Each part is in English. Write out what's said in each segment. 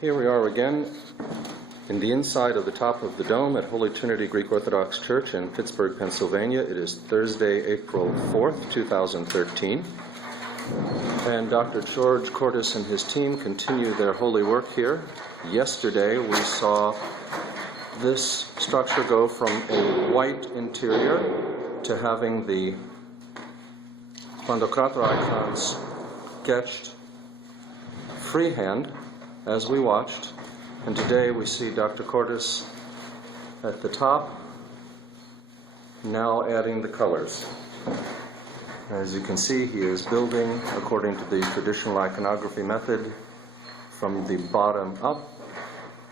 Here we are again in the inside of the top of the dome at Holy Trinity Greek Orthodox Church in Pittsburgh, Pennsylvania. It is Thursday, April 4th, 2013. And Dr. George Kordis and his team continue their holy work here. Yesterday we saw this structure go from a white interior to having the Pantokrator icons sketched freehand as we watched, and today we see Dr. Kordis at the top, now adding the colors. As you can see, he is building according to the traditional iconography method from the bottom up,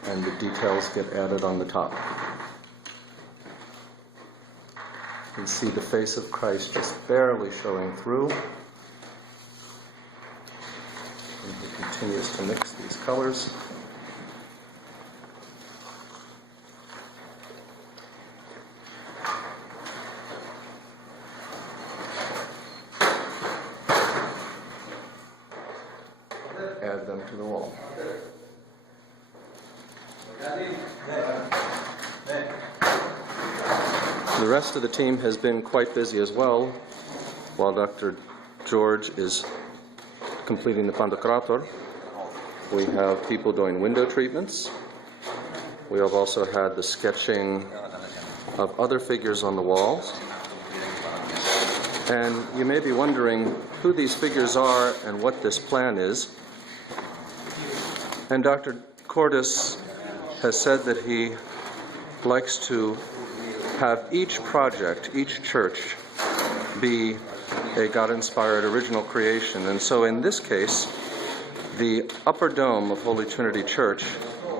and the details get added on the top. You can see the face of Christ just barely showing through. And he continues to mix these colors. Add them to the wall. The rest of the team has been quite busy as well, while Dr. George is completing the Pantokrator. We have people doing window treatments. We have also had the sketching of other figures on the walls. And you may be wondering who these figures are and what this plan is. And Dr. Kordis has said that he likes to have each project, each church, be a God-inspired original creation. And so in this case, the upper dome of Holy Trinity Church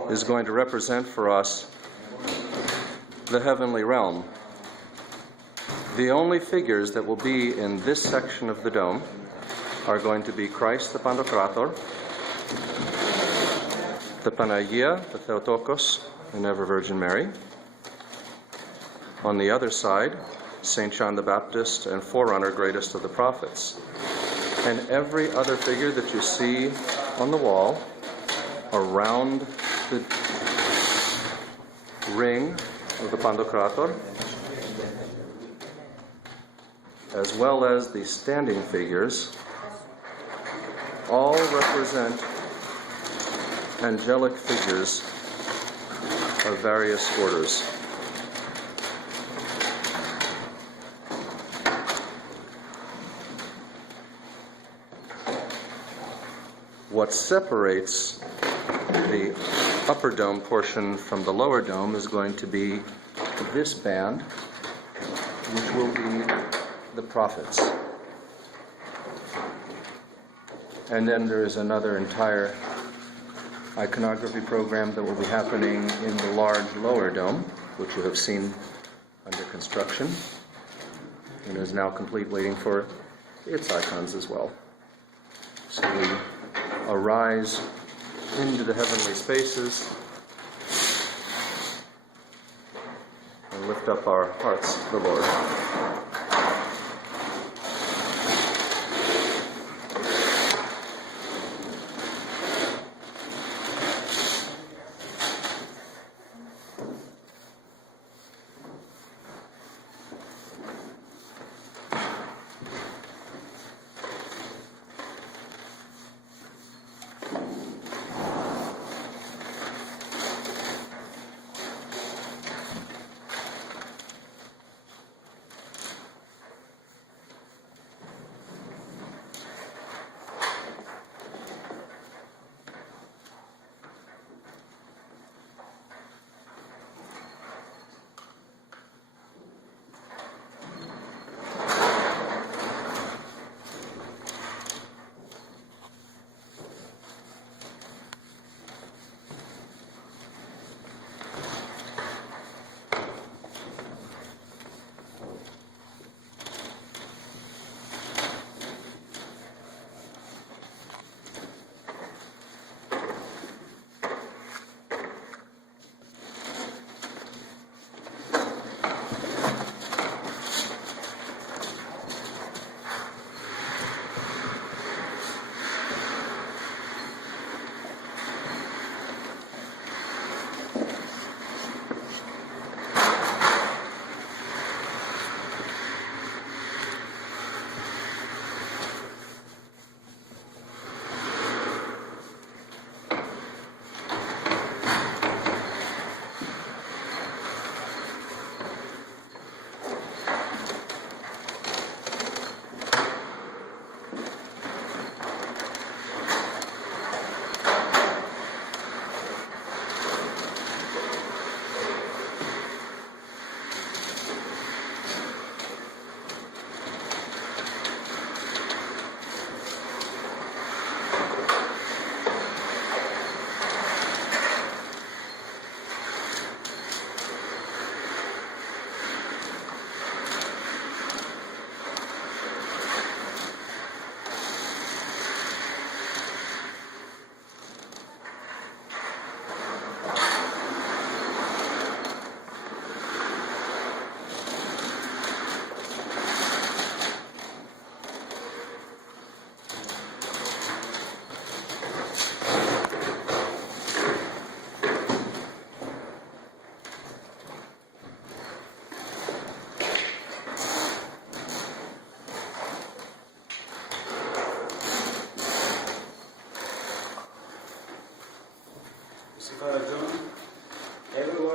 is going to represent for us the heavenly realm. The only figures that will be in this section of the dome are going to be Christ the Pantokrator, the Panagia, the Theotokos, and Ever Virgin Mary. On the other side, St. John the Baptist and forerunner, greatest of the prophets. And every other figure that you see on the wall around the ring of the Pantokrator, as well as the standing figures, all represent angelic figures of various orders. What separates the upper dome portion from the lower dome is going to be this band, which will be the prophets. And then there is another entire iconography program that will be happening in the large lower dome, which you have seen under construction, and is now complete, waiting for its icons as well. So we arise into the heavenly spaces and lift up our hearts to the Lord.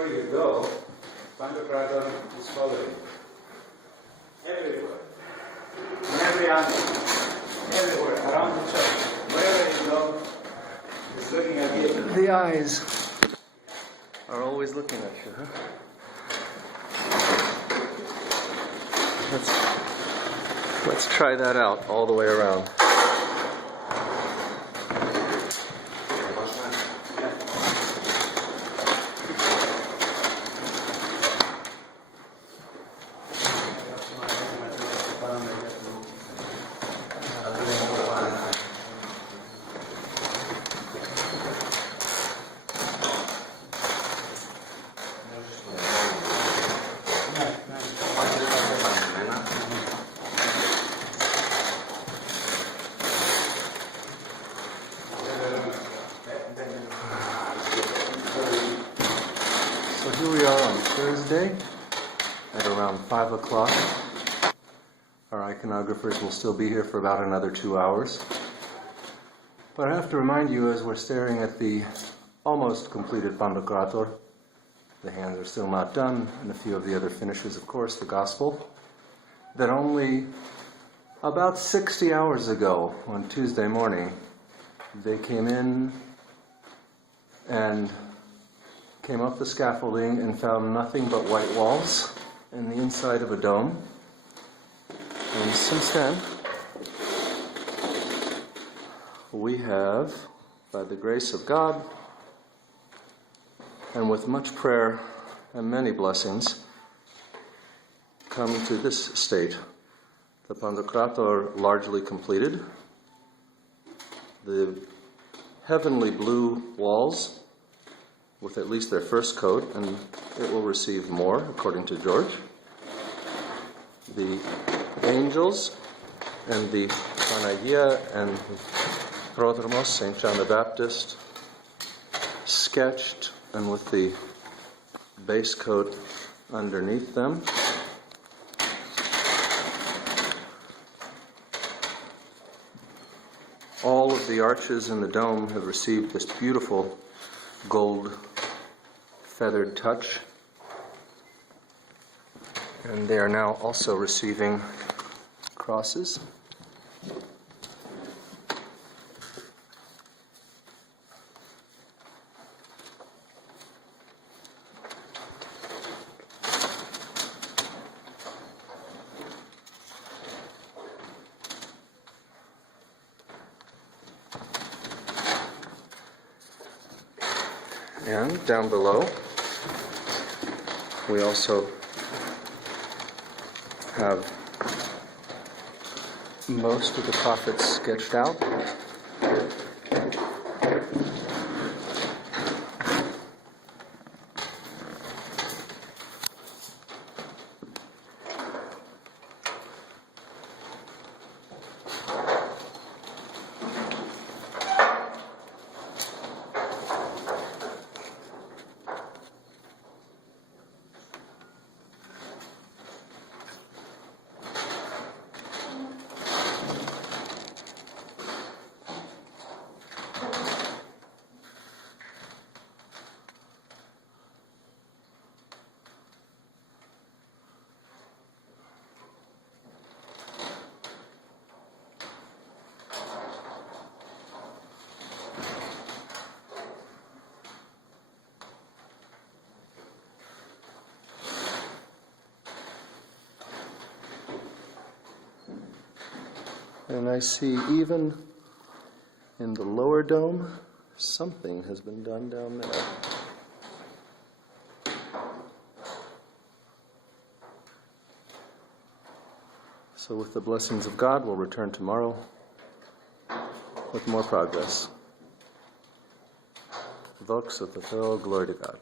Wherever you go, Pantokrator is following. Everywhere. In every angle. Everywhere. Around the church. Wherever you go, it's looking at you. The eyes are always looking at you, huh? Let's try that out all the way around. So here we are on Thursday at around 5 o'clock. Our iconographers will still be here for about another 2 hours. But I have to remind you, as we're staring at the almost completed Pantokrator, the hands are still not done, and a few of the other finishes, of course, the Gospel, that only about 60 hours ago, on Tuesday morning, they came in and came up the scaffolding and found nothing but white walls in the inside of a dome. And since then, we have, by the grace of God, and with much prayer and many blessings, come to this state. The Pantokrator largely completed. The heavenly blue walls, with at least their first coat, and it will receive more, according to George. The angels and the Panagia and Prodromos, St. John the Baptist, sketched and with the base coat underneath them. All of the arches in the dome have received this beautiful gold feathered touch, and they are now also receiving crosses. And down below, we also have most of the prophets sketched out. And I see even in the lower dome, something has been done down there. So with the blessings of God, we'll return tomorrow with more progress. Vox ut Teo, glory to God.